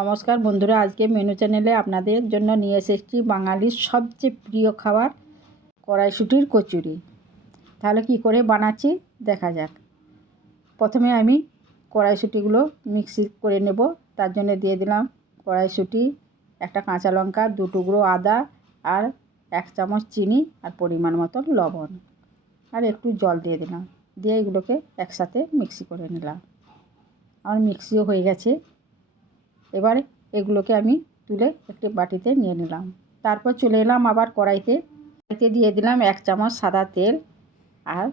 নমস্কার বন্ধুরা, আজকে মেনু চ্যানেলে আপনাদের জন্য নিয়ে এসেছি বাঙালির সবচেয়ে প্রিয় খাবার কড়াইশুটির কচুরি। তাহলে কি করে বানাচ্ছি? দেখা যাক। প্রথমে আমি কড়াইশুটিগুলো মিক্সি করে নেব। তার জন্য দিয়ে দিলাম কড়াইশুটি, একটা কাঁচা লঙ্কা, দু টুকরো আদা আর এক চামচ চিনি আর পরিমাণ মতো লবণ। আর একটু জল দিয়ে দিলাম। দিয়ে এগুলোকে একসাথে মিক্সি করে নিলাম। আমার মিক্সিও হয়ে গেছে। এবার এগুলোকে আমি তুলে একটি বাটিতে নিয়ে নিলাম। তারপর চলে এলাম আবার কড়াইতে। কড়াইতে দিয়ে দিলাম এক চামচ সাদা তেল আর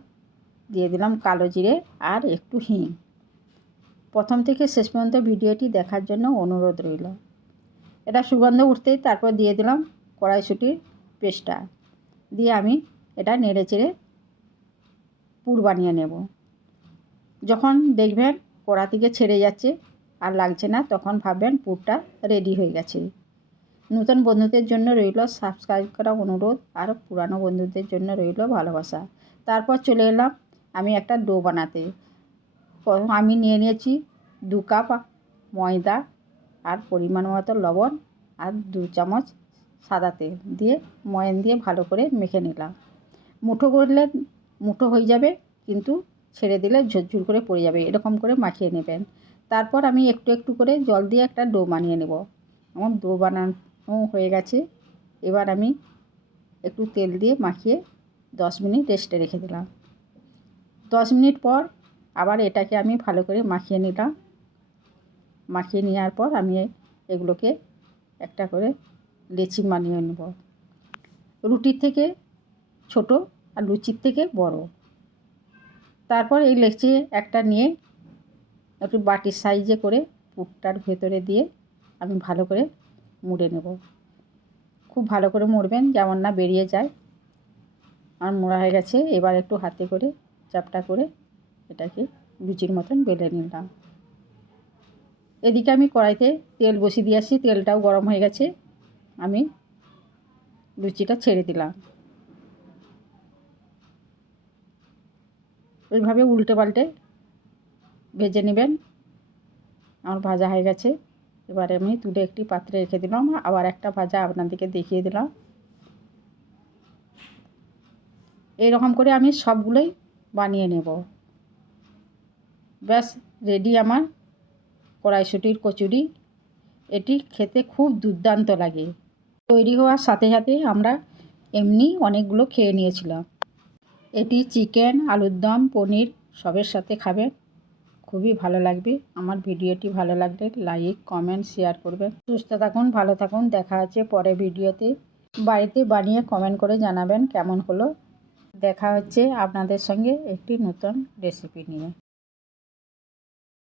দিয়ে দিলাম কালো জিরে আর একটু হিং। প্রথম থেকে শেষ পর্যন্ত ভিডিওটি দেখার জন্য অনুরোধ রইল। এটা সুগন্ধ উঠতেই তারপর দিয়ে দিলাম কড়াইশুটির পেস্টটা। দিয়ে আমি এটা নেড়ে চেড়ে পুর বানিয়ে নেব। যখন দেখবেন কড়া থেকে ছেড়ে যাচ্ছে আর লাগছে না, তখন ভাববেন পুরটা রেডি হয়ে গেছে। নতুন বন্ধুদের জন্য রইল সাবস্ক্রাইব করা অনুরোধ আর পুরানো বন্ধুদের জন্য রইল ভালোবাসা। তারপর চলে এলাম আমি একটা ডো বানাতে। আমি নিয়ে নিয়েছি দু কাপ ময়দা আর পরিমাণ মতো লবণ আর দু চামচ সাদা তেল দিয়ে ময়ন দিয়ে ভালো করে মেখে নিলাম। মুঠো করলে মুঠো হয়ে যাবে, কিন্তু ছেড়ে দিলে ঝুরঝুর করে পড়ে যাবে, এরকম করে মাখিয়ে নেবেন। তারপর আমি একটু একটু করে জল দিয়ে একটা ডো বানিয়ে নেব। আমার ডো বানানো হয়ে গেছে। এবার আমি একটু তেল দিয়ে মাখিয়ে দশ মিনিট রেস্টে রেখে দিলাম। দশ মিনিট পর আবার এটাকে আমি ভালো করে মাখিয়ে নিলাম। মাখিয়ে নেওয়ার পর আমি এগুলোকে একটা করে লেচি বানিয়ে নেব। রুটির থেকে ছোট আর লুচির থেকে বড়। তারপর এই লেচি একটা নিয়ে একটু বাটির সাইজে করে পুরটার ভেতরে দিয়ে আমি ভালো করে মুড়ে নেব। খুব ভালো করে মুড়বেন যেমন না বেরিয়ে যায়। আর মোড়া হয়ে গেছে, এবার একটু হাতে করে চাপটা করে এটাকে লুচির মতন বেলে নিলাম। এদিকে আমি কড়াইতে তেল বসিয়ে দিয়ে আসি তেলটাও গরম হয়ে গেছে। আমি লুচিটা ছেড়ে দিলাম। ওইভাবে উল্টে পাল্টে ভেজে নেবেন। আমার ভাজা হয়ে গেছে। এবারে আমি তুলে একটি পাত্রে রেখে দিলাম। আবার একটা ভাজা আপনাদেরকে দেখিয়ে দিলাম। এইরকম করে আমি সবগুলোই বানিয়ে নেব। ব্যাস রেডি আমার কড়াইশুটির কচুরি। এটি খেতে খুব দুর্দান্ত লাগে। তৈরি হওয়ার সাথে সাথে আমরা এমনি অনেকগুলো খেয়ে নিয়েছিলাম। এটি চিকেন, আলুর দম, পনির সবের সাথে খাবেন। খুবই ভালো লাগবে। আমার ভিডিওটি ভালো লাগলে লাইক কমেন্ট শেয়ার করবেন সুস্থ থাকুন, ভালো থাকুন। দেখা আছে পরে ভিডিওতে। বাড়িতে বানিয়ে কমেন্ট করে জানাবেন কেমন হলো। দেখা হচ্ছে আপনাদের সঙ্গে একটি নতুন রেসিপি নিয়ে।